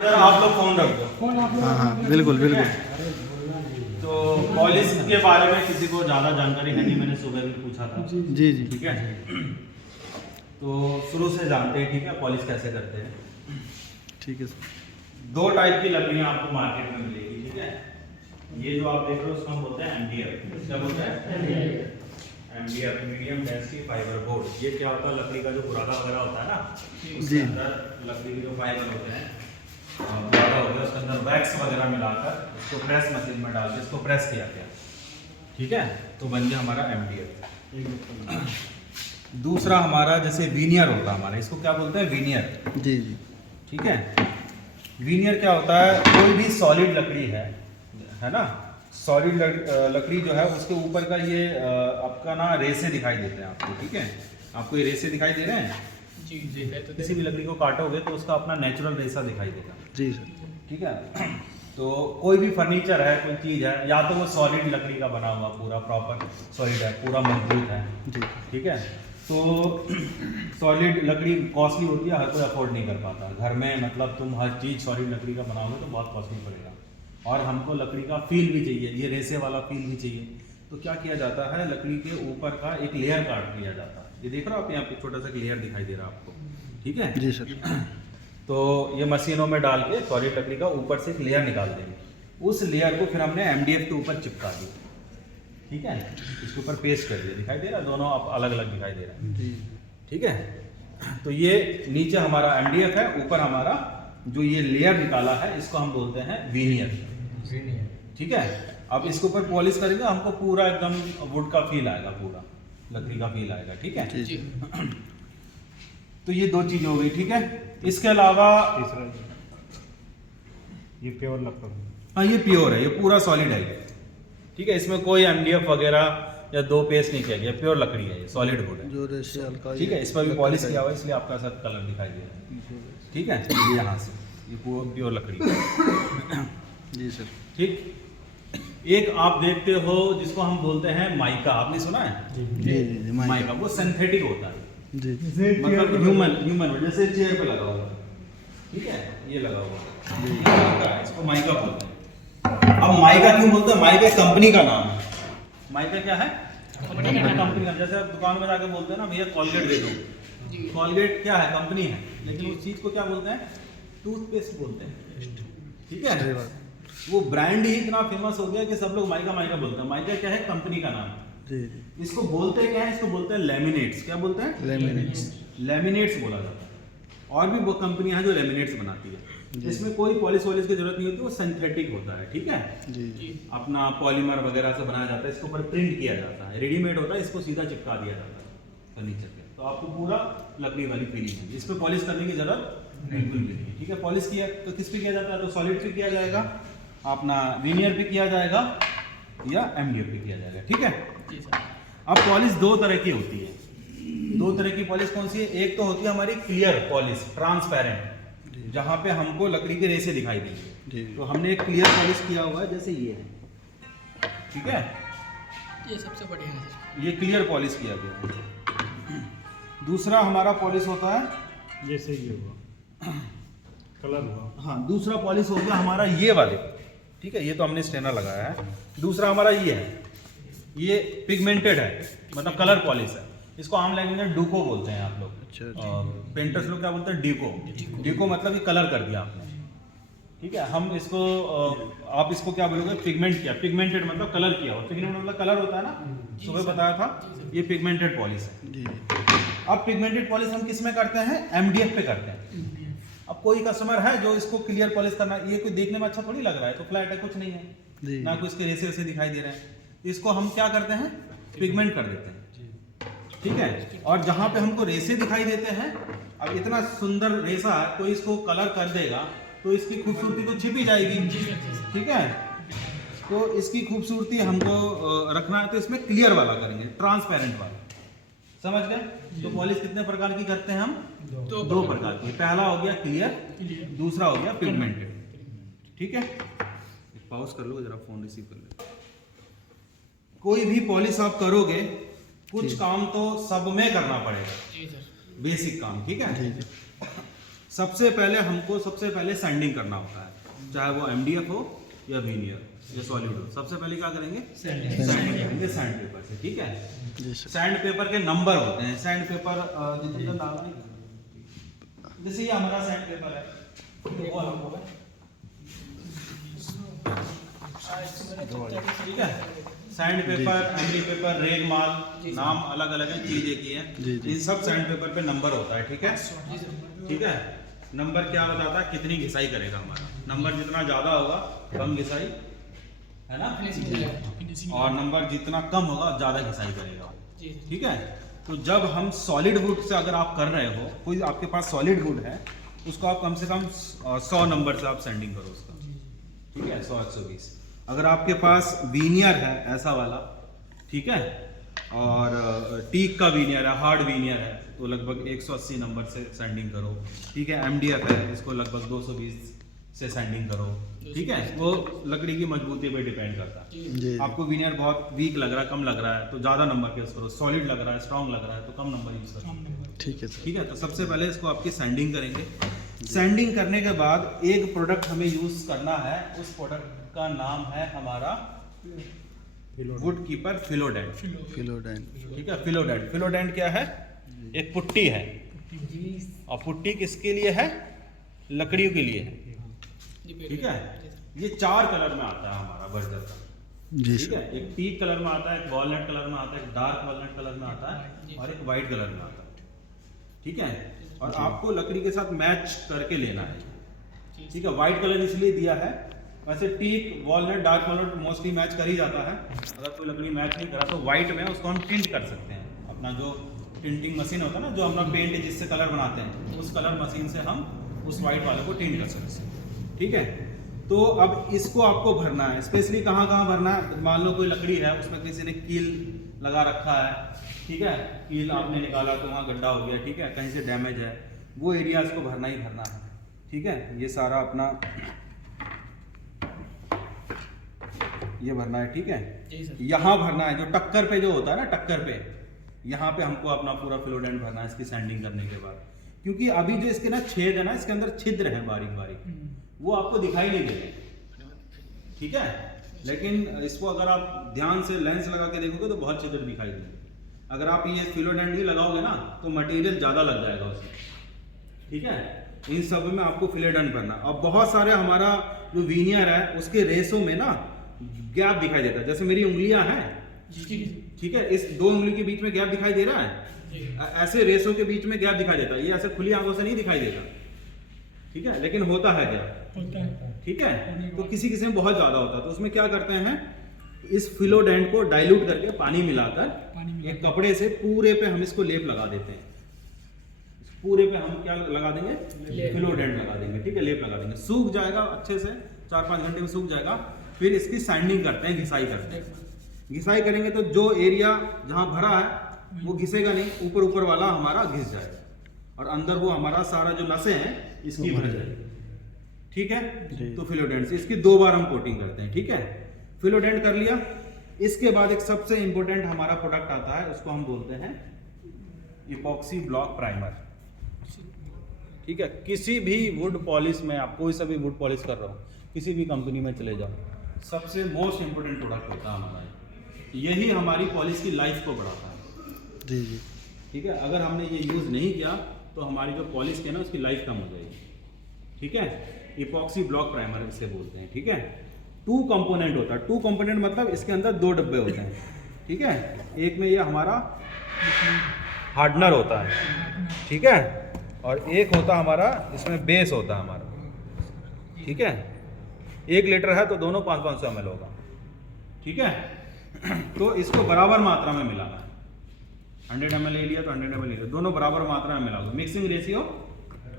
Sir आप लोग phone रख दो। हाँ हाँ बिल्कुल बिल्कुल। तो पॉलिश के बारे में किसी को ज़्यादा जानकारी है नहीं, मैंने सुबह भी पूछा था। जी जी ठीक है, तो शुरू से जानते हैं, ठीक है, पॉलिश कैसे करते हैं। ठीक है सर। दो टाइप की लकड़ियाँ आपको मार्केट में मिलेगी, ठीक है। ये जो आप देख रहे हो उसको हम बोलते हैं MDF। क्या बोलते हैं? MDF, medium density fibre board. ये क्या होता है, लकड़ी का जो बुरादा वगैरह होता है ना, उसके अंदर लकड़ी के जो फाइबर होते हैं, बुरादा हो गया, उसके अंदर वैक्स वगैरह मिलाकर उसको प्रेस मशीन में डाल के इसको प्रेस किया गया, ठीक है, तो बन गया हमारा MDF। दूसरा हमारा जैसे वीनियर होता है हमारा, इसको क्या बोलते हैं, वीनियर। जी जी ठीक है, वीनियर क्या होता है, कोई भी सॉलिड लकड़ी है ना, सॉलिड लकड़ी जो है उसके ऊपर का ये आपका ना रेसे दिखाई देते हैं आपको, ठीक है, आपको ये रेसे दिखाई दे रहे हैं जी जी है तो किसी भी लकड़ी को काटोगे तो उसका अपना नेचुरल रेसा दिखाई देगा, जी सर। ठीक है। तो कोई भी फर्नीचर है, कोई चीज़ है, या तो वो सॉलिड लकड़ी का बना हुआ पूरा प्रॉपर सॉलिड है, पूरा मजबूत है, जी ठीक है। तो सॉलिड लकड़ी कॉस्टली होती है, हर कोई अफोर्ड नहीं कर पाता घर में, मतलब तुम हर चीज़ सॉलिड लकड़ी का बनाओगे तो बहुत कॉस्टली पड़ेगा, और हमको लकड़ी का फील भी चाहिए, ये रेसे वाला फील भी चाहिए। तो क्या किया जाता है, लकड़ी के ऊपर का एक लेयर काट लिया जाता है, ये देख रहे हो आप यहाँ पे छोटा सा लेयर दिखाई दे रहा है आपको, ठीक है। जी सर। तो ये मशीनों में डाल के सॉलिड लकड़ी का ऊपर से एक लेयर निकाल देंगे, उस लेयर को फिर हमने MDF के ऊपर चिपका दिया, ठीक है, इसके ऊपर पेस्ट कर दिया, दिखाई दे रहा है, दोनों आप अलग अलग दिखाई दे रहा है, जी ठीक है। तो ये नीचे हमारा MDF है, ऊपर हमारा जो ये लेयर निकाला है इसको हम बोलते हैं वीनियर, ठीक है। अब इसके ऊपर पॉलिश करेंगे, हमको पूरा एकदम वुड का फील आएगा, पूरा लकड़ी का फील आएगा, ठीक है। जी तो ये दो चीज हो गई, ठीक है। इसके अलावा ये प्योर लकड़ी। हाँ ये प्योर है, ये पूरा सॉलिड है, ठीक है, इसमें कोई MDF वगैरह या दो पेस्ट नहीं किया गया, प्योर लकड़ी है, ये सॉलिड वुड है, जो रेसे हल्का, ठीक है। इस पर भी पॉलिश किया हुआ है इसलिए आपका सब कलर दिखाई दे रहा है, ठीक है। ये यहाँ से ये प्योर लकड़ी है। जी सर। ठीक, एक आप देखते हो जिसको हम बोलते हैं माइका, आपने सुना है? जी जी माइका वो सिंथेटिक होता है, जी मतलब ह्यूमन जैसे चेयर पे लगा हुआ है, ठीक है, ये लगा हुआ है, ये माइका है, इसको माइका बोलते हैं। अब माइका क्यों बोलते हैं, माइका कंपनी का नाम है। माइका क्या है, कंपनी का। जैसे आप दुकान में जाकर बोलते हैं ना, भैया कॉलगेट दे दो, कॉलगेट क्या है, कंपनी है, लेकिन उस चीज को क्या बोलते हैं, टूथपेस्ट बोलते हैं, ठीक है। वो ब्रांड ही इतना फेमस हो गया कि सब लोग माइका माइका बोलते हैं। माइका क्या है, कंपनी का नाम है। जी जी। इसको बोलते क्या है, इसको बोलते हैं लेमिनेट्स। क्या बोलते हैं, लेमिनेट्स। लेमिनेट्स बोला जाता है। और भी वो कंपनियां हैं जो लेमिनेट्स बनाती है, इसमें कोई पॉलिश वॉलिश की जरूरत नहीं होती, वो सिंथेटिक होता है, ठीक है, जी अपना पॉलीमर वगैरह से बनाया जाता है, इसके ऊपर प्रिंट किया जाता है, रेडीमेड होता है, इसको सीधा चिपका दिया जाता है फर्नीचर पे, तो आपको पूरा लकड़ी वाली फीलिंग है। इस पर पॉलिश करने की जरूरत बिल्कुल भी नहीं, ठीक है। पॉलिश किया तो किस पे किया जाता है, तो सॉलिड पे किया जाएगा, अपना वीनियर पे किया जाएगा, या MDF पे किया जाएगा, ठीक है। अब पॉलिश दो तरह की होती है, दो तरह की पॉलिश कौन सी है, एक तो होती है हमारी क्लियर पॉलिश, ट्रांसपेरेंट, जहां पे हमको लकड़ी के रेसे दिखाई देंगे, जी। तो हमने एक क्लियर पॉलिश किया हुआ है, जैसे ये है, ठीक है, ये सबसे बढ़िया है। ये क्लियर पॉलिश किया गया है। दूसरा हमारा पॉलिश होता है, जैसे ये हुआ कलर हुआ। हाँ दूसरा पॉलिश हो गया हमारा ये वाले, ठीक है, ये तो हमने स्टेनर लगाया है। दूसरा हमारा ये है, ये पिगमेंटेड है, मतलब कलर पॉलिश है, इसको आम लैंग्वेज में डूको बोलते हैं आप लोग, अच्छा पेंटर्स लोग क्या बोलते हैं, डीको। डीको मतलब ये कलर कर दिया आपने, ठीक है। हम इसको आप इसको क्या बोलोगे, पिगमेंट किया, पिगमेंटेड मतलब कलर किया हो, पिगमेंट मतलब कलर होता है ना, सुबह बताया था, ये पिगमेंटेड पॉलिश है। जी। अब पिगमेंटेड पॉलिश हम किस में करते हैं, MDF पे करते हैं। अब कोई कस्टमर है जो इसको क्लियर पॉलिश करना, ये कोई देखने में अच्छा थोड़ी लग रहा है, तो फ्लैट है, कुछ नहीं है, जी। ना कोई इसके रेसे वैसे दिखाई दे रहे हैं, इसको हम क्या करते हैं, पिगमेंट कर देते हैं, ठीक है। और जहां पे हमको रेसे दिखाई देते हैं, अब इतना सुंदर रेसा है, कोई इसको कलर कर देगा तो इसकी खूबसूरती तो छिप ही जाएगी, ठीक है। तो इसकी खूबसूरती हमको रखना है, तो इसमें क्लियर वाला करेंगे, ट्रांसपेरेंट वाला, समझ गए। तो पॉलिश कितने प्रकार की करते हैं हम, दो प्रकार की। पहला हो गया क्लियर, दूसरा हो गया पिगमेंटेड, ठीक है। पॉज कर लो जरा, फोन रिसीव कर लो। कोई भी पॉलिश आप करोगे, कुछ काम तो सब में करना पड़ेगा, जी सर। बेसिक काम, ठीक है। सबसे पहले सैंडिंग करना होता है, चाहे वो MDF हो या वीनियर या सॉलिड हो। सबसे पहले क्या करेंगे? सैंडिंग करेंगे सैंड पेपर से, ठीक है। जी सर। सैंड पेपर के नंबर होते हैं। सैंड पेपर जितने नाम है, जैसे ये हमारा सैंड पेपर है, वो अलग होगा, ठीक है। सैंड पेपर, एमडी पेपर, रेग माल, नाम अलग अलग है, चीज एक ही है। जी, जी। इन सब सैंड पेपर पे नंबर होता है, ठीक है। ठीक है, नंबर क्या बताता है? कितनी घिसाई करेगा हमारा। नंबर जितना ज्यादा होगा कम घिसाई, है ना, और नंबर जितना कम होगा ज्यादा घिसाई करेगा, ठीक है। तो जब हम सॉलिड वुड से अगर आप कर रहे हो, कोई आपके पास सॉलिड वुड है, उसको आप कम से कम 100 नंबर से आप सैंडिंग करो उसका, ठीक है, 100-120। अगर आपके पास वीनियर है ऐसा वाला, ठीक है, और टीक का वीनियर है, हार्ड वीनियर है, तो लगभग 180 नंबर से सैंडिंग करो, ठीक है। MDF है, इसको लगभग 220 से सैंडिंग करो, ठीक है। वो लकड़ी की मजबूती पे डिपेंड करता है। जी। आपको वीनियर बहुत वीक लग रहा है, कम लग रहा है, तो ज़्यादा नंबर यूज़ करो। सॉलिड लग रहा है, स्ट्रॉन्ग लग रहा है, तो कम नंबर यूज़ करो, ठीक है सर। ठीक है। तो सबसे पहले इसको आपकी सैंडिंग करेंगे। सैंडिंग करने के बाद एक प्रोडक्ट हमें यूज़ करना है, उस प्रोडक्ट का नाम है हमारा वुड कीपर फिलोडेंट, फिलोडेंट। ठीक है। फिलोडेंट, फिलोडेंट क्या है? एक पुट्टी है, और पुट्टी किसके लिए है? लकड़ियों के लिए है, ठीक है। ये 4 कलर में आता है हमारा बर्जर का, जी ठीक है। सर। एक टीक कलर में आता है, एक वॉलनट कलर में आता है, एक डार्क वॉलनट कलर में आता है, और एक वाइट कलर में आता है, ठीक है। और आपको लकड़ी के साथ मैच करके लेना है, ठीक है। वाइट कलर इसलिए दिया है, वैसे teak, walnut, dark walnut mostly match कर ही जाता है। अगर कोई लकड़ी मैच नहीं करा तो वाइट में उसको हम टिंट कर सकते हैं। अपना जो टिंटिंग मशीन होता है ना, जो हम लोग पेंट जिससे कलर बनाते हैं, उस कलर मशीन से हम उस वाइट वाले को टिंट कर सकते हैं, ठीक है। तो अब इसको आपको भरना है, स्पेशली कहाँ कहाँ भरना है। मान लो कोई लकड़ी है, उसमें किसी ने कील लगा रखा है, ठीक है, कील आपने निकाला तो वहाँ गड्ढा हो गया, ठीक है, कहीं से डैमेज है, वो एरिया इसको भरना ही भरना है, ठीक है। ये सारा अपना ये भरना है, ठीक है। यहाँ भरना है, जो टक्कर पे जो होता है ना, टक्कर पे, यहाँ पे हमको अपना पूरा फिलोडेंट भरना है इसकी सैंडिंग करने के बाद। क्योंकि अभी जो इसके ना छेद है ना, इसके अंदर छिद्र है बारीक बारीक, वो आपको दिखाई नहीं देंगे, ठीक है। लेकिन इसको अगर आप ध्यान से लेंस लगा के देखोगे तो बहुत छिद्र दिखाई देंगे। अगर आप ये फिलोडेंट नहीं लगाओगे ना, तो मटेरियल ज़्यादा लग जाएगा उसमें, ठीक है। इन सब में आपको फिलोडेंट भरना। अब बहुत सारे हमारा जो वीनियर है, उसके रेसों में ना गैप दिखाई देता है। जैसे मेरी उंगलियां हैं, ठीक है, इस 2 उंगली के बीच में गैप दिखाई दे रहा है, ऐसे रेसों के बीच में गैप दिखाई देता है। ये ऐसे खुली आंखों से नहीं दिखाई देगा, ठीक है, लेकिन होता है गैप, ठीक है। तो किसी किसी में बहुत ज़्यादा होता है, तो उसमें क्या करते हैं, इस फिलोडेंट को डाइल्यूट करके पानी मिलाकर एक कपड़े से पूरे पे हम इसको लेप लगा देते हैं। पूरे पे हम क्या लगा देंगे? फिलोडेंट लगा देंगे, ठीक है, लेप लगा देंगे। सूख जाएगा अच्छे से, 4-5 घंटे में सूख जाएगा। फिर इसकी सैंडिंग करते हैं, घिसाई करते हैं। घिसाई करेंगे तो जो एरिया जहाँ भरा है वो घिसेगा नहीं, ऊपर ऊपर वाला हमारा घिस जाएगा, और अंदर वो हमारा सारा जो नसें हैं इसकी भर जाएगी, ठीक है। तो फिलोडेंट से इसकी 2 बार हम कोटिंग करते हैं, ठीक है। फिलोडेंट कर लिया। इसके बाद एक सबसे इंपॉर्टेंट हमारा प्रोडक्ट आता है, उसको हम बोलते हैं इपॉक्सी ब्लॉक प्राइमर, ठीक है। किसी भी वुड पॉलिश में, आप कोई सा भी वुड पॉलिश कर रहा हो, किसी भी कंपनी में चले जाओ, सबसे मोस्ट इंपोर्टेंट प्रोडक्ट होता है हमारा, यही हमारी पॉलिश की लाइफ को बढ़ाता है, जी जी, ठीक है। अगर हमने ये यूज़ नहीं किया तो हमारी जो पॉलिश है ना, उसकी लाइफ कम हो जाएगी, ठीक है। इपॉक्सी ब्लॉक प्राइमर इसे बोलते हैं, ठीक है। 2 कंपोनेंट होता है। 2 कंपोनेंट मतलब इसके अंदर 2 डब्बे होते हैं, ठीक है। एक में ये हमारा हार्डनर होता है, ठीक है, और एक होता हमारा, इसमें बेस होता है हमारा, ठीक है। 1 लीटर है तो दोनों 500 ml होगा, ठीक है। तो इसको बराबर मात्रा में मिलाना है। 100 ml ले लिया तो 100 ml ले लिया, दोनों बराबर मात्रा में मिलाओगे, मिक्सिंग रेशियो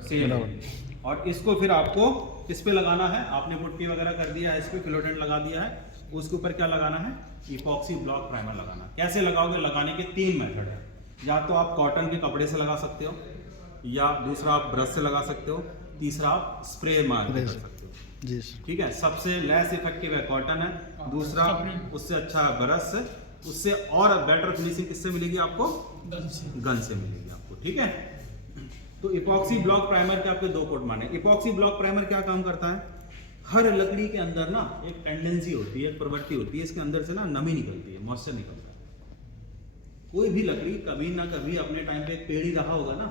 सेम है। और इसको फिर आपको किस पे लगाना है? आपने पुट्टी वगैरह कर दिया है, इस पे फिलोडेंट लगा दिया है, उसके ऊपर क्या लगाना है? इपॉक्सी ब्लॉक प्राइमर लगाना। कैसे लगाओगे? लगाने के 3 मेथड है। या तो आप कॉटन के कपड़े से लगा सकते हो, या दूसरा आप ब्रश से लगा सकते हो, तीसरा आप स्प्रे मार के कर सकते हो, जी सर, ठीक है। सबसे लेस इफेक्टिव है कॉटन है, दूसरा उससे अच्छा है ब्रश, उससे और बेटर फिनिशिंग किससे मिलेगी आपको? गन से मिलेगी आपको, ठीक है। तो इपॉक्सी ब्लॉक प्राइमर के आपके दो कोट माने। इपॉक्सी ब्लॉक प्राइमर क्या काम करता है, हर लकड़ी के अंदर ना एक टेंडेंसी होती है, एक प्रवृत्ति होती है, इसके अंदर से ना नमी निकलती है, मॉइस्चर निकलता है। कोई भी लकड़ी कभी ना कभी अपने टाइम पे एक पेड़ ही रहा होगा ना,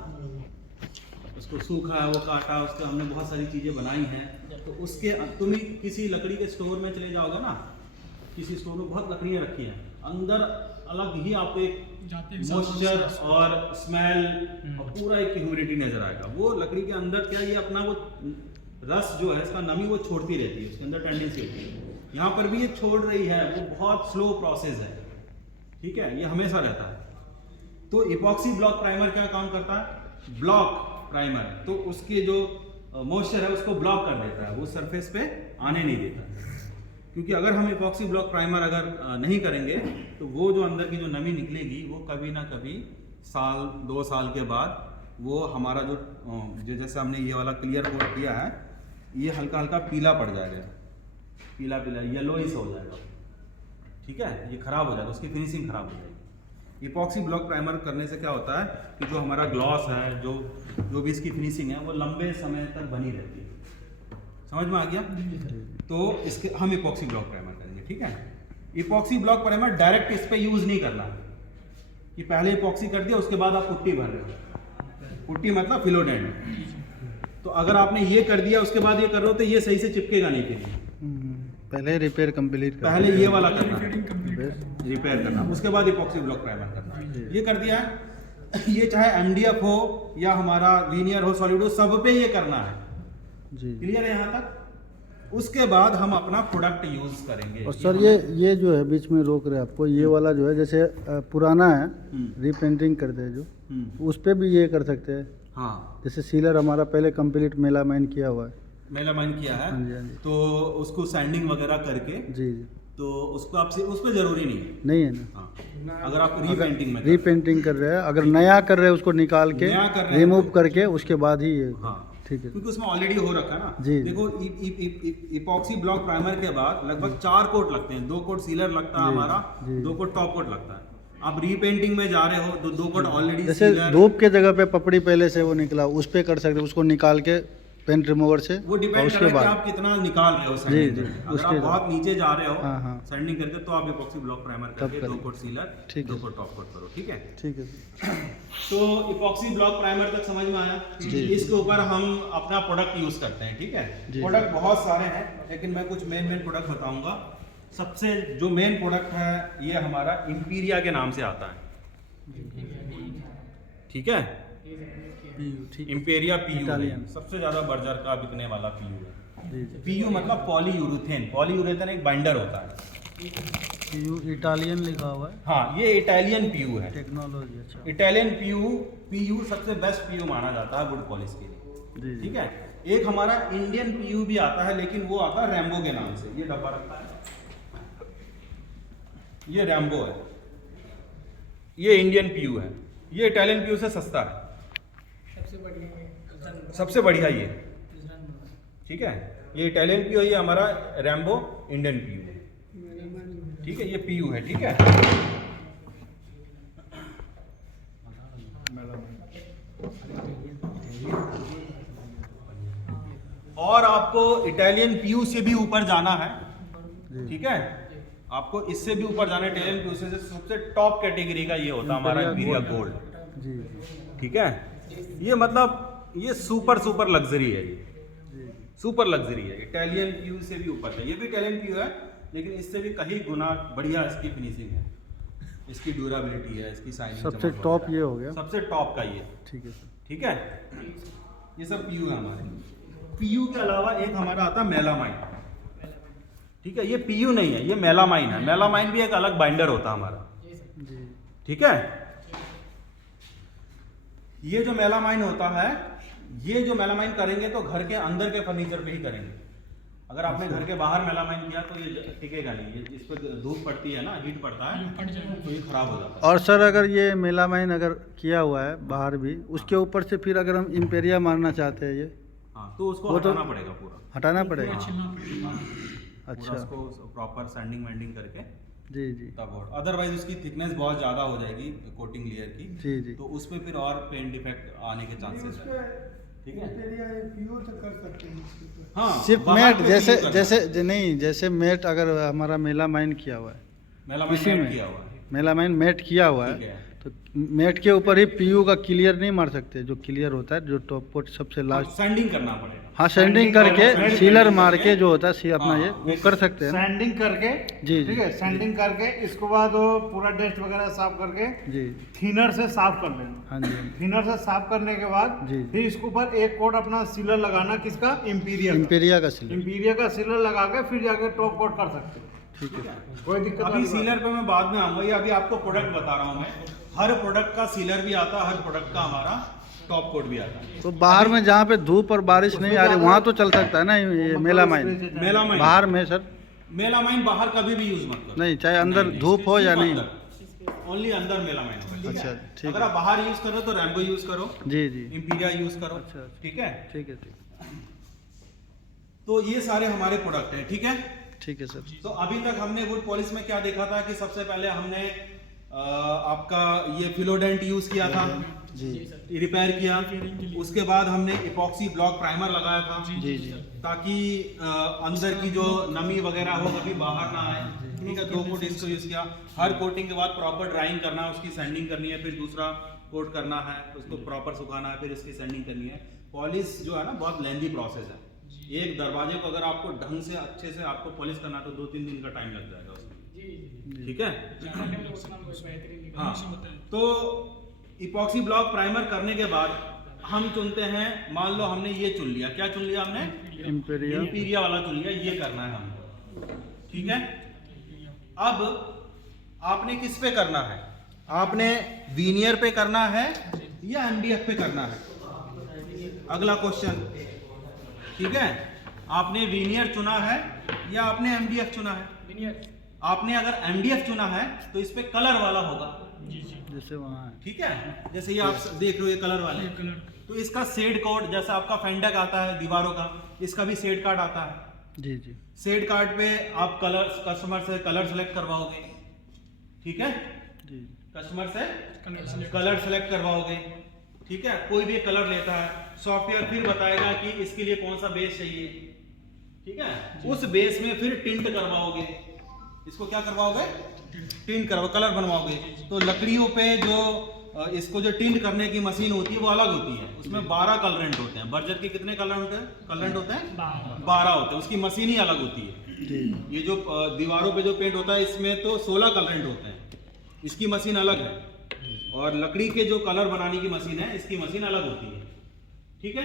उसको सूखा है, वो काटा, उसके हमने बहुत सारी चीजें बनाई हैं, तो उसके तुम ही किसी लकड़ी के स्टोर में चले जाओगे ना, किसी स्टोर में बहुत लकड़ियां रखी हैं, अंदर अलग ही आपको एक मॉइस्चर और स्मेल और पूरा एक ह्यूमिडिटी नजर आएगा। वो लकड़ी के अंदर क्या, ये अपना वो रस जो है, इसका नमी वो छोड़ती रहती है, उसके अंदर टेंडेंसी होती है। यहाँ पर भी ये छोड़ रही है, वो बहुत स्लो प्रोसेस है, ठीक है, ये हमेशा रहता है। तो इपॉक्सी ब्लॉक प्राइमर क्या काम करता है, ब्लॉक प्राइमर, तो उसके जो मॉइस्चर है उसको ब्लॉक कर देता है, वो सरफेस पे आने नहीं देता। क्योंकि अगर हम इपॉक्सी ब्लॉक प्राइमर अगर नहीं करेंगे तो वो जो अंदर की जो नमी निकलेगी वो कभी ना कभी साल 2 साल के बाद वो हमारा जो जैसे हमने ये वाला क्लियर कोट किया है, ये हल्का हल्का पीला पड़ जाएगा, पीला पीला येलोइश हो जाएगा, ठीक है, ये खराब हो जाएगा, उसकी फिनिशिंग खराब हो जाएगी। इपॉक्सी ब्लॉक प्राइमर करने से क्या होता है कि जो हमारा ग्लॉस है, जो भी इसकी फिनिशिंग है, वो लंबे समय तक बनी रहती है। समझ में आ गया? तो इसके हम इपॉक्सी ब्लॉक प्राइमर करेंगे, ठीक है। इपॉक्सी ब्लॉक प्राइमर डायरेक्ट इस पे यूज नहीं करना कि पहले इपॉक्सी कर दिया उसके बाद आप पुट्टी भर रहे हो। पुट्टी मतलब फिलोडेंट। तो अगर आपने ये कर दिया उसके बाद ये कर रहे हो तो ये सही से चिपकेगा नहीं फिर। पहले रिपेयर कंप्लीट पहले ये वाला करना, रिपेयर करना, उसके बाद इपॉक्सी ब्लॉक प्राइमर करना। ये कर दिया है, ये चाहे MDF हो या हमारा वीनियर हो, सॉलिड हो, सब पे ये करना है जी। क्लियर है यहाँ तक? उसके बाद हम अपना प्रोडक्ट यूज करेंगे। और सर ये जो है बीच में रोक रहे हैं आपको, ये वाला जो है जैसे पुराना है रीपेंटिंग कर दे जो, उस पे भी ये कर सकते हैं। हाँ, जैसे सीलर हमारा पहले कंप्लीट मेलामाइन किया हुआ है, मेलामाइन किया है, हाँ जी, हाँ जी। तो उसको सैंडिंग वगैरह करके, जी जी, तो उसको आपसे उस पर जरूरी नहीं है ना। हाँ, अगर आप रीपेंटिंग में रीपेंटिंग कर रहे हैं, अगर नया कर रहे हैं उसको निकाल के नया कर रहे हैं रिमूव तो- करके उसके बाद ही ये, हाँ ठीक है। क्योंकि उसमें ऑलरेडी हो रखा है ना। जी। देखो इपॉक्सी ब्लॉक प्राइमर के बाद लगभग 4 कोट लगते हैं, 2 कोट सीलर लगता है जी, हमारा, जी। 2 कोट टॉप कोट लगता है। आप रीपेंटिंग में जा रहे हो, 2 कोट ऑलरेडी जैसे धूप के जगह पे पपड़ी पहले से वो निकला, उस पे कर सकते, उसको निकाल के पेंट रिमूवर से, वो और डिपेंड उसके करता है कि बाद आप कितना निकाल रहे हो जी, सैंडिंग जी, करके। अगर उसके आप बाद। बहुत नीचे जा रहे हो हाँ, हाँ। सैंडिंग करके, तो आप इपॉक्सी ब्लॉक प्राइमर तब करके करें। 2 कोट सीलर, ठीक 2 है। कोट टॉप कोट करो, ठीक है। ठीक है। तो इपॉक्सी ब्लॉक प्राइमर तक समझ में आया? जी। इसके ऊपर हम अपना प्रोडक्ट यूज करते हैं, ठीक है। जी। प्रोडक्ट बहुत सारे हैं, लेकिन मैं कुछ मेन प्रोडक्ट बताऊंगा। सबसे जो मेन प्रोडक्ट है ये हमारा इंपीरिया के नाम से आता है, ठीक है। इंपीरिया PU है, इटालियन। सबसे ज्यादा बर्जर का बिकने वाला PU है। जी जी। PU मतलब पॉलीयूरेथेन। पॉलीयूरेथेन एक बाइंडर होता है। इटालियन लिखा हुआ है, हाँ, ये इटालियन PU है। टेक्नोलॉजी। अच्छा इटालियन PU सबसे बेस्ट PU माना जाता है वुड पॉलिश के लिए, जी, ठीक है। एक हमारा इंडियन PU भी आता है, लेकिन वो आता है रैम्बो के नाम से। ये डब्बा रखता है, ये रैम्बो है, ये इंडियन PU है। ये इटालियन PU से सस्ता है, सबसे बढ़िया ये, ठीक है। ये इटालियन PU है, ये हमारा रैम्बो इंडियन PU है, ठीक है। ये PU है, ठीक है। और आपको इटालियन PU से भी ऊपर जाना है, जी। ठीक है। आपको इससे भी ऊपर जाना है। इटालियन PU से सबसे टॉप कैटेगरी का ये होता है हमारा इंपीरिया गोल्ड, जी ठीक है। ये मतलब ये सुपर लग्जरी है, ये जी। सुपर लग्जरी है। इटालियन PU से भी ऊपर है, ये भी इटालियन PU है, लेकिन इससे भी कहीं गुना बढ़िया इसकी फिनिशिंग है, इसकी ड्यूरेबिलिटी है, इसकी साइनिंग। सबसे टॉप ये हो गया, सबसे टॉप का ये, ठीक है सर। ठीक है। ये सब PU है हमारे। PU के अलावा एक हमारा आता है मेलामाइन, ठीक है। ये PU नहीं है, ये मेलामाइन है। मेलामाइन भी एक अलग बाइंडर होता है हमारा, जी। ठीक है। ये जो मेलामाइन होता है, ये जो मेलामाइन करेंगे तो घर के अंदर के फर्नीचर पे ही करेंगे। अगर आपने घर के बाहर मेलामाइन किया तो ये टिकेगा नहीं, ये इस पर धूप पड़ती है ना, हीट पड़ता है, तो ये खराब हो जाता है। और सर अगर ये मेलामाइन अगर किया हुआ है बाहर भी, उसके ऊपर से फिर अगर हम इम्पेरिया मारना चाहते हैं, ये हाँ, तो उसको वो तो हटाना पड़ेगा पूरा, हटाना पड़ेगा। पूरा अच्छा, उसको प्रॉपर सैंडिंग वैंडिंग करके जी जी तब और अदरवाइज उसकी थिकनेस बहुत ज़्यादा हो जाएगी कोटिंग लेयर की, जी जी तो उस पर फिर और पेंट डिफेक्ट आने के चांसेस है। ठीक है, हाँ सिर्फ बाहर मेट पे जैसे PU करना है। नहीं जैसे मेट अगर हमारा मेलामाइन किया हुआ है, मेलामाइन इसी मेट में किया हुआ है, मेलामाइन मेट किया हुआ ठीक है, है। तो मेट के ऊपर ही पीयू का क्लियर नहीं मार सकते, जो क्लियर होता है जो टॉप कोट सबसे लास्ट। सैंडिंग करना पड़ेगा। हाँ सैंडिंग करके सीलर मार के जो होता है अपना ये वो कर सकते हैं ना? सैंडिंग करके, जी, ठीक है, सैंडिंग करके इसके बाद वो पूरा डस्ट वगैरह साफ करके जी थिनर से साफ कर लेना। हाँ जी थिनर से साफ करने के बाद जी। फिर इसके ऊपर एक कोट अपना सीलर लगाना, किसका, इम्पीरिया इम्पेरिया का सीलर। इम्पीरिया का सीलर लगा के फिर जाके टॉप कोट कर सकते हैं। ठीक है कोई दिक्कत अभी वाली बात सीलर पे मैं बाद में आऊंगा, ये अभी आपको प्रोडक्ट बता रहा हूँ मैं। हर प्रोडक्ट का सीलर भी आता है, हर प्रोडक्ट का हमारा टॉप कोट भी आता है। तो बाहर में जहाँ पे धूप और बारिश नहीं आ रही वहाँ तो चल सकता है ना ये मेलामाइन? मेलामाइन बाहर में सर मेलामाइन बाहर कभी भी यूज मत करो। नहीं, चाहे अंदर धूप हो या नहीं। ओनली अंदर मेलामाइन होगा, ठीक अच्छा, है? ठीक अगर है। आप बाहर यूज करो तो रैम्बो यूज करो, जी जी इम्पीरिया यूज करो, अच्छा, अच्छा। ठीक है? ठीक है ठीक तो ये सारे हमारे प्रोडक्ट हैं, ठीक है? ठीक है सर। तो अभी तक हमने वुड पॉलिश में क्या देखा था कि सबसे पहले हमने आपका ये फिलोडेंट यूज किया था, जी रिपेयर किया। उसके बाद हमने इपॉक्सी ब्लॉक प्राइमर लगाया था, जी जी ताकि अंदर की जो नमी वगैरह हो कभी बाहर ना आए, ठीक है? 2 कोट इसको यूज किया। हर कोटिंग के बाद प्रॉपर ड्राइंग करना है, उसकी सैंडिंग करनी है, फिर दूसरा कोट करना है, उसको प्रॉपर सुखाना है, फिर उसकी सैंडिंग करनी है। पॉलिश जो है ना बहुत लेंदी प्रोसेस है। एक दरवाजे को अगर आपको ढंग से अच्छे से आपको पॉलिश करना है तो 2-3 दिन का टाइम लग जाएगा उसमें, ठीक है? हाँ, तो इपॉक्सी ब्लॉक प्राइमर करने के बाद हम चुनते हैं, मान लो हमने ये चुन लिया, क्या चुन लिया हमने? इम्पेरिया। इम्पीरिया वाला चुन लिया, ये करना है हमको, ठीक है? अब आपने किस पे करना है? आपने वीनियर पे करना है या एमडीएफ पे करना है? अगला क्वेश्चन, ठीक है? आपने वीनियर चुना है या आपने एमडीएफ चुना है? आपने अगर एमडीएफ चुना है तो इस पे कलर वाला होगा, जैसे वहाँ है। ठीक है? जैसे ये आप देख रहे हो ये कलर वाले, तो इसका शेड कोड जैसा आपका फेंडेक आता है दीवारों का, इसका भी शेड कार्ड आता है। जी जी शेड कार्ड पे आप कलर कस्टमर से कलर सेलेक्ट करवाओगे, ठीक है? जी कस्टमर से कलर सेलेक्ट करवाओगे, ठीक है? कोई भी कलर लेता है, सॉफ्टवेयर फिर बताएगा कि इसके लिए कौन सा बेस चाहिए, ठीक है? उस बेस में फिर टिंट करवाओगे, इसको क्या करवाओगे? टिंट करवाओ, कलर बनवाओगे। तो लकड़ियों पे जो इसको जो टिंट करने की मशीन होती है वो अलग होती है, उसमें 12 कलरेंट होते हैं। बर्जर के कितने कलरेंट होते हैं? 12 होते हैं, उसकी मशीन ही अलग होती है। जी ये जो दीवारों पे जो पेंट होता है इसमें तो 16 कलरेंट होते हैं, इसकी मशीन अलग है। और लकड़ी के जो कलर बनाने की मशीन है इसकी मशीन अलग होती है, ठीक है?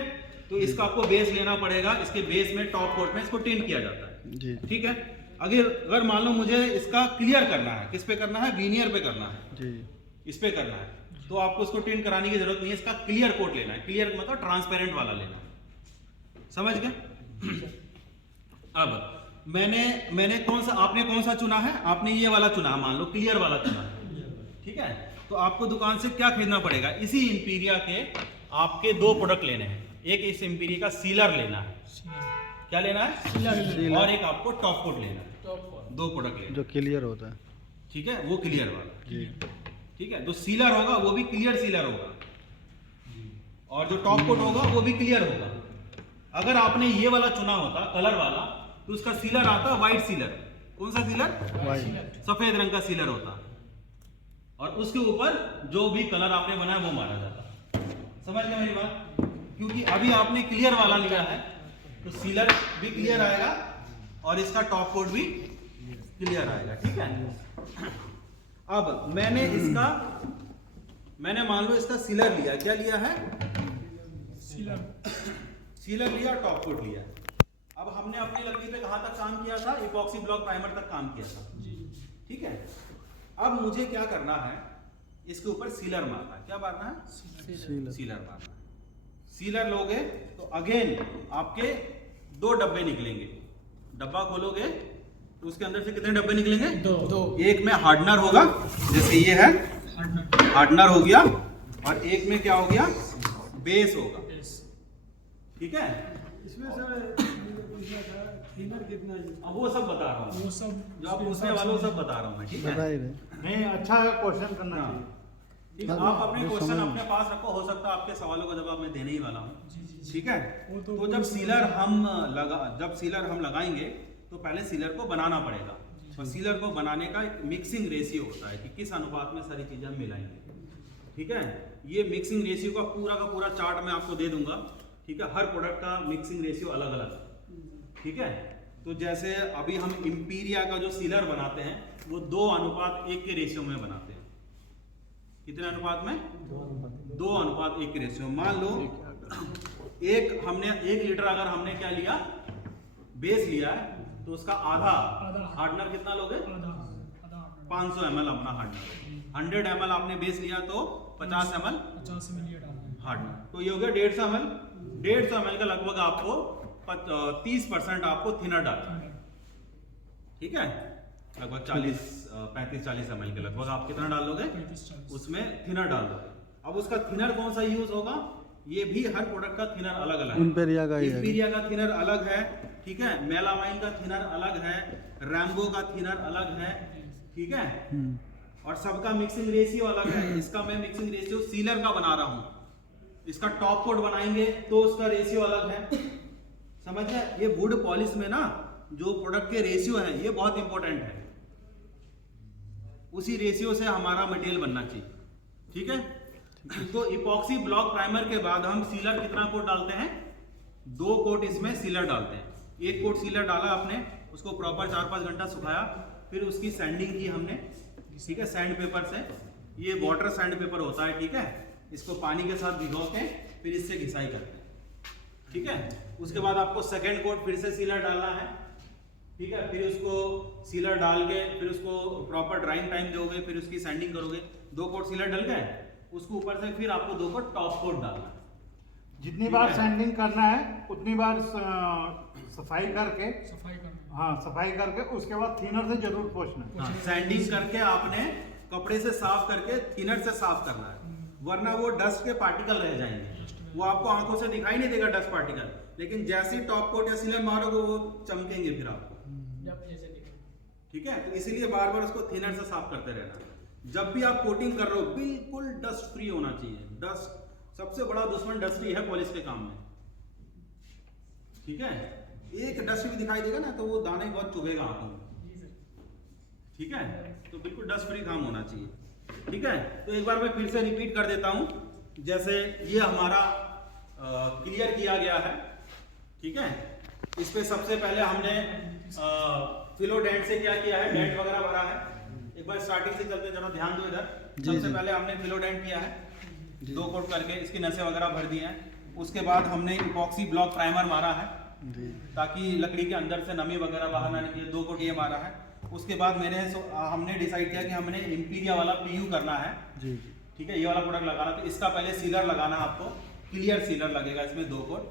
तो इसका आपको बेस लेना पड़ेगा, इसके बेस में टॉप कोट में इसको टिंट किया जाता है, जी ठीक है? अगर मान लो मुझे इसका क्लियर करना है, किस पे करना है? वीनियर पे करना है, जी इस पे करना है, तो आपको इसको टिंट कराने की जरूरत नहीं है, इसका क्लियर कोट लेना है। क्लियर मतलब ट्रांसपेरेंट वाला लेना है, समझ गए? अब मैंने आपने कौन सा चुना है? आपने ये वाला चुना है, मान लो क्लियर वाला चुना है, ठीक है? तो आपको दुकान से क्या खरीदना पड़ेगा? इसी इंपीरिया के आपके 2 प्रोडक्ट लेने हैं। एक इस इंपीरिया का सीलर लेना है, क्या लेना है? सीलर। और एक आपको टॉप कोट लेना है, 2 प्रोडक्ट लेना है, जो क्लियर होता है। ठीक है? वो क्लियर वाला, जी ठीक है? जो सीलर होगा वो भी क्लियर सीलर होगा, और जो टॉप कोट होगा वो भी क्लियर होगा। अगर आपने ये वाला चुना होता कलर वाला तो उसका सीलर आता व्हाइट सीलर। कौन सा सीलर? वाइट। सफेद रंग का सीलर होता, और उसके ऊपर जो भी कलर आपने बनाया वो मारा जाता। समझ गए मेरी बात? क्योंकि अभी आपने क्लियर वाला लिया है तो सीलर भी क्लियर आएगा और इसका टॉप कोट भी क्लियर आएगा, ठीक है? अब मैंने मान लो इसका सीलर लिया, क्या लिया है? सीलर लिया, टॉप कोट लिया। अब हमने अपनी लकड़ी पे कहां तक काम किया था? इपॉक्सी ब्लॉक प्राइमर तक काम किया था, ठीक है? अब मुझे क्या करना है? इसके ऊपर सीलर मारना है। क्या मारना है? सीलर मारना है। सीलर लोगे तो अगेन आपके 2 डब्बे निकलेंगे। डब्बा खोलोगे तो उसके अंदर से कितने डब्बे निकलेंगे? 2। एक में हार्डनर होगा, जैसे ये है हार्डनर हो गया, और एक में क्या हो गया? बेस होगा, ठीक है? इसमें सर वो सब बता रहा हूँ, वो सब जो आप पूछने वालों सब बता रहा हूँ मैं, ठीक बता है। ही रहे। नहीं, अच्छा क्वेश्चन करना हाँ। चाहिए। ठीक है, हाँ, आप अपने वो क्वेश्चन समझ- अपने पास रखो, हो सकता है आपके सवालों का जवाब मैं देने ही वाला हूँ, जी जी जी। ठीक है। वो तो तो जब सीलर हम लगाएंगे तो पहले सीलर को बनाना पड़ेगा, और सीलर को बनाने का एक मिक्सिंग रेशियो होता है कि किस अनुपात में सारी चीज़ें हम मिलाएंगे, ठीक है। ये मिक्सिंग रेशियो का पूरा चार्ट मैं आपको दे दूंगा, ठीक है। हर प्रोडक्ट का मिक्सिंग रेशियो अलग अलग है, ठीक है। तो जैसे अभी हम इम्पीरिया का जो सीलर बनाते हैं वो 2:1 के रेशियो में बनाते हैं। कितने अनुपात में? 2:1 के रेशियो। मान लो हमने 1 लीटर अगर हमने क्या लिया, बेस लिया है, तो उसका आधा हार्डनर कितना लोगे? आधा 500 ml अपना हार्डनर। 100 ml आपने बेस लिया तो 50 ml 50 ml ये डालना है। हार्डनर, तो ये हो गया 150 ml। 150 ml का लगभग आपको 30% आपको थिनर डालना है, ठीक है। लगभग 35-40 ml के लगभग आप कितना डाल लोगे? 35-40। उसमें थिनर डाल दोगे। अब उसका थिनर कौन सा यूज होगा, ये भी हर प्रोडक्ट का थिनर अलग अलग है। इम्पेरिया का ही है। इम्पीरिया का थिनर अलग है, ठीक है। मेलामाइन का थिनर अलग है, रैम्बो का थिनर अलग है, ठीक है। और सबका मिक्सिंग रेशियो अलग है। इसका मैं मिक्सिंग रेशियो सीलर का बना रहा हूं, इसका टॉप कोट बनाएंगे तो उसका रेशियो अलग है, समझ गए। ये वुड पॉलिश में ना जो प्रोडक्ट के रेशियो है ये बहुत इंपॉर्टेंट है, उसी रेशियो से हमारा मटेरियल बनना चाहिए, ठीक है। तो इपॉक्सी ब्लॉक प्राइमर के बाद हम सीलर कितना कोट डालते हैं? 2 कोट इसमें सीलर डालते हैं। 1 कोट सीलर डाला आपने, उसको प्रॉपर 4-5 घंटा सुखाया, फिर उसकी सैंडिंग की हमने, ठीक है, सैंड पेपर से। ये वाटर सैंड पेपर होता है, ठीक है। इसको पानी के साथ भिगो के फिर इससे घिसाई करते हैं, ठीक है। उसके बाद आपको सेकेंड कोट फिर से सीलर डालना है, ठीक है। फिर उसको सीलर डाल के फिर उसको प्रॉपर ड्राइंग टाइम दोगे, फिर उसकी सैंडिंग करोगे। 2 कोट सीलर डल गए, उसको ऊपर से फिर आपको 2 कोट टॉप कोट डालना है। जितनी बार सैंडिंग करना है उतनी बार सफाई करके, सफाई करना हाँ सफाई करके उसके बाद थिनर से जरूर पोंछना है। हाँ, सैंडिंग करके आपने कपड़े से साफ करके थिनर से साफ करना है, वरना वो डस्ट के पार्टिकल रह जाएंगे। वो आपको आंखों से दिखाई नहीं देगा डस्ट पार्टिकल, लेकिन जैसे ही टॉप कोट या सीलर मारोगे वो चमकेंगे फिर आपको, जब जैसे दिखे। ठीक है। तो इसीलिए बार बार उसको थिनर से साफ करते रहना। जब भी आप कोटिंग कर रहे हो बिल्कुल डस्ट फ्री होना चाहिए। डस्ट सबसे बड़ा दुश्मन डस्ट ही है पॉलिश के काम में, ठीक है। एक डस्ट भी दिखाई देगा ना तो वो दाने बहुत चुभेगा आंखों में, ठीक है। तो बिल्कुल डस्ट फ्री काम होना चाहिए, ठीक है। तो एक बार मैं फिर से रिपीट कर देता हूं। जैसे ये हमारा क्लियर किया गया है, ठीक है। इस पे सबसे पहले हमने फिलो डेंट से क्या किया है, डेंट वगैरह भरा है। एक बार स्टार्टिंग से चलते, जरा ध्यान दो इधर। सबसे पहले हमने फिलो डेंट किया है, 2 कोट करके इसकी नसें वगैरह भर दी हैं। उसके बाद हमने इपॉक्सी ब्लॉक प्राइमर मारा है ताकि लकड़ी के अंदर से नमी वगैरह बाहर ना निकले। 2 कोट ये मारा है। उसके बाद हमने डिसाइड किया कि हमने इम्पीरिया वाला PU करना है, जी ठीक है। ये वाला प्रोडक्ट लगाना, तो इसका पहले सीलर लगाना है आपको। क्लियर सीलर लगेगा इसमें 2 कोट,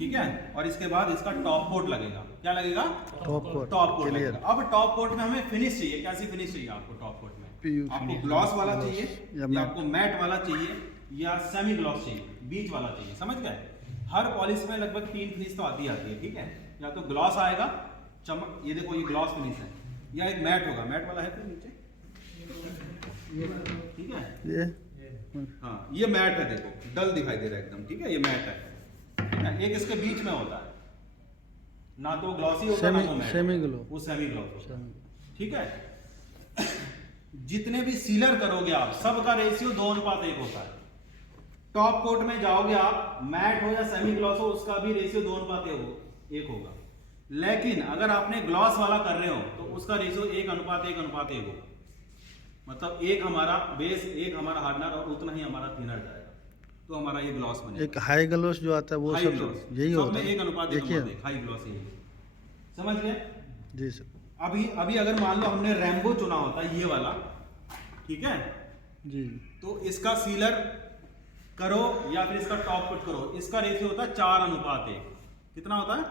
ठीक है। और इसके बाद इसका टॉप कोट लगेगा। क्या लगेगा? Top coat top coat clear. लगेगा। अब टॉप कोट में हमें फिनिश चाहिए। कैसी फिनिश चाहिए आपको टॉप कोट में? PU आपको finish। ग्लॉस वाला Gloss चाहिए या या आपको मैट वाला चाहिए या सेमी ग्लॉस चाहिए, बीच वाला चाहिए, समझ गए। हर पॉलिश में लगभग 3 फिनिश तो आती है, ठीक है। या तो ग्लॉस आएगा, चमक, ये देखो ये ग्लॉस फिनिश है, या एक मैट होगा। मैट वाला है तो नीचे, ठीक है। ये हाँ ये मैट है, देखो डल दिखाई दे रहा है एकदम, ठीक है। ये मैट है, ठीक है? एक इसके बीच में होता है, ना तो ग्लॉसी होता ना तो मैट, सेमी ग्लो, वो सेमी ग्लॉस होता है, ठीक है। जितने भी सीलर करोगे आप, सबका रेशियो 2:1 होता है। टॉप कोट में जाओगे आप, मैट हो या सेमी ग्लॉस हो, उसका भी रेशियो 2:1 होगा। लेकिन अगर आपने ग्लॉस वाला कर रहे हो तो उसका रेशियो 1:1 होगा। मतलब एक हमारा बेस, एक हमारा हार्डनर और उतना ही हमारा थिनर जाएगा, तो हमारा ये ग्लॉस बनेगा। एक हाई ग्लोस जो आता है वो हाई सब ग्लॉस यही सब होता में है। 1:1 हाई ग्लॉस यही, समझ गए। जी सर। अभी अगर मान लो हमने रैम्बो चुना होता है, ये वाला, ठीक है, जी तो इसका सीलर करो या फिर इसका टॉप कोट करो, इसका रेशियो होता है 4:1। कितना होता है?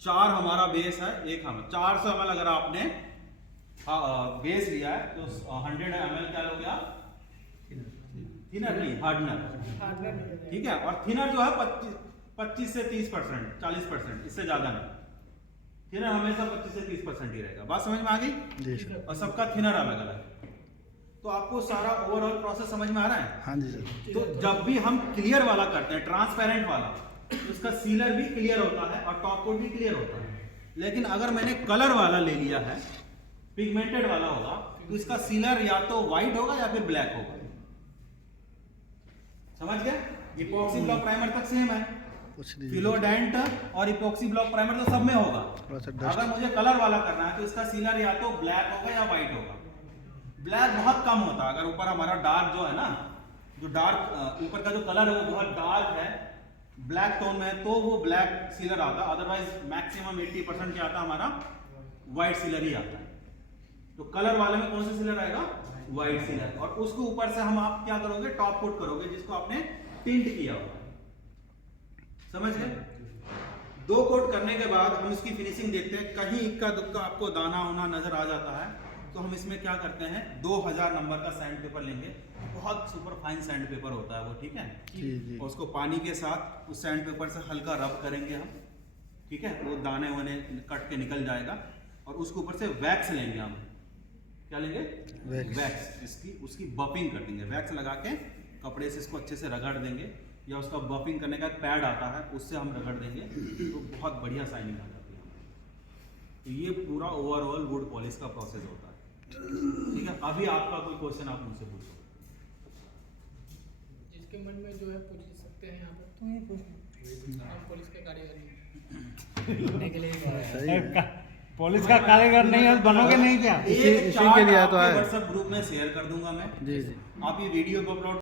4 हमारा बेस है, 1 हम 400 ml अगर आपने बेस लिया है तो 100 ml क्या लोगे आप? थिनर नहीं, हार्डनर, ठीक है। और थिनर जो है 25 से 30%, 40%, इससे ज्यादा नहीं, थिनर हमेशा 25 से 30% ही रहेगा। बात समझ में आ गई? जी सर। और सबका थिनर अलग अलग है। तो आपको सारा ओवरऑल प्रोसेस समझ में आ रहा है? हाँ जी सर। तो जब भी हम क्लियर वाला करते हैं, ट्रांसपेरेंट वाला, तो इसका सीलर भी क्लियर होता है और टॉप कोट भी क्लियर होता है। लेकिन अगर मैंने कलर वाला ले लिया है, पिगमेंटेड वाला होगा, तो इसका सीलर या तो व्हाइट होगा या फिर ब्लैक होगा। समझ गए? इपॉक्सी ब्लॉक प्राइमर तक सेम है, कुछ नहीं। फिलोडेंट और इपॉक्सी ब्लॉक प्राइमर तो सब में होगा। थोड़ा सा डस्ट। अगर मुझे कलर वाला करना है तो इसका सीलर या तो ब्लैक होगा या व्हाइट होगा। ब्लैक बहुत कम होता है। अगर ऊपर हमारा डार्क जो है ना, जो डार्क ऊपर का जो कलर है वो बहुत डार्क है, ब्लैक टोन में, तो वो ब्लैक सीलर आता है। अदरवाइज मैक्सिमम 80% क्या आता है हमारा, व्हाइट सीलर ही आता है। तो कलर वाले में कौन सा सीलर आएगा? White sealer. और उसके ऊपर से हम आप क्या करोगे, टॉप कोट करोगे, जिसको आपने टिंट किया हुआ है। समझ गए? 2 कोट करने के बाद हम इसकी फिनिशिंग देखते हैं। कहीं इक्का दुक्का आपको दाना होना नजर आ जाता है तो हम इसमें क्या करते हैं, 2000 नंबर का सैंड पेपर लेंगे। बहुत सुपर फाइन सैंड पेपर होता है वो, ठीक है? जी जी। और उसको पानी के साथ उस सैंड पेपर से हल्का रब करेंगे हम, ठीक है? वो दाने वाने कट के निकल जाएगा। और उसके ऊपर से वैक्स लेंगे हम। क्या लेंगे? वैक्स। इसकी उसकी बफिंग कर देंगे। वैक्स लगा के कपड़े से इसको अच्छे से रगड़ देंगे, या उसका बफिंग करने का एक पैड आता है उससे हम रगड़ देंगे, तो बहुत बढ़िया शाइनिंग आ जाती है। तो ये पूरा ओवरऑल वुड पॉलिश का प्रोसेस होता है, ठीक है? अभी आपका कोई क्वेश्चन आप मुझसे पूछो। जिसके मन में जो है पूछ सकते हैं यहाँ पर। तुम ही पूछ। हम पुलिस के कारीगर बनने के लिए सही है। पुलिस का कारीगर नहीं है, बनोगे नहीं क्या? एक इसी के लिए चार्ट तो आपके है। व्हाट्सएप ग्रुप में शेयर कर दूंगा मैं। जी जी। आप ये वीडियो को अपलोड